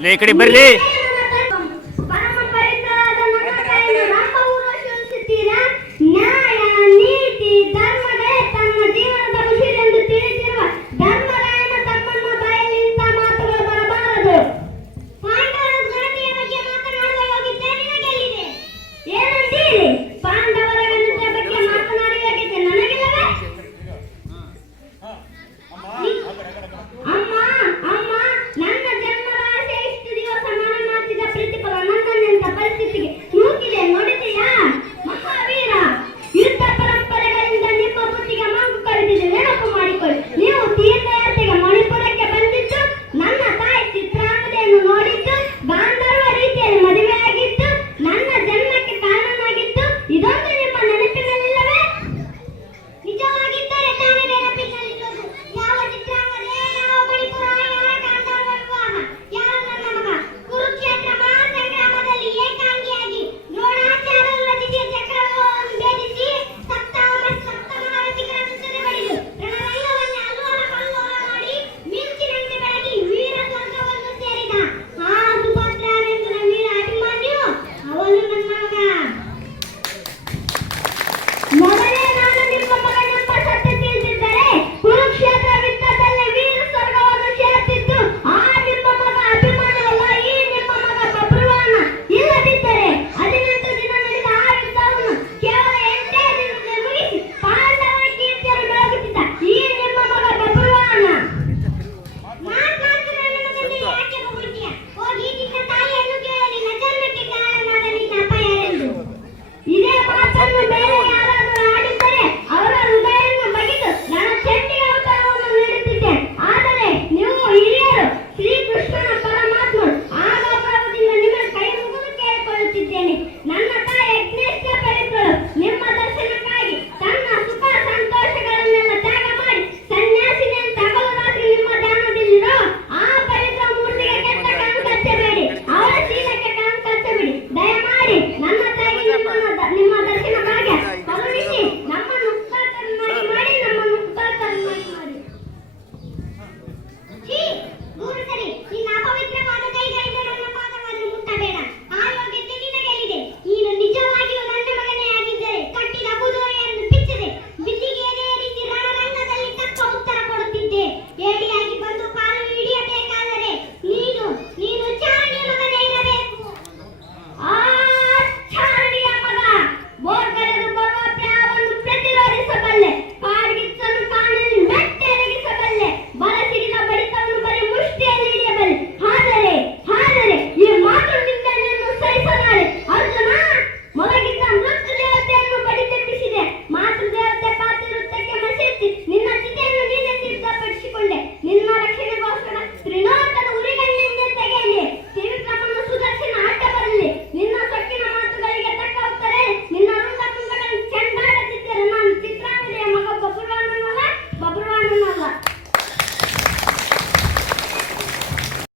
ಲೇ ಈ ಕಡೆ ಬರ್ರಿ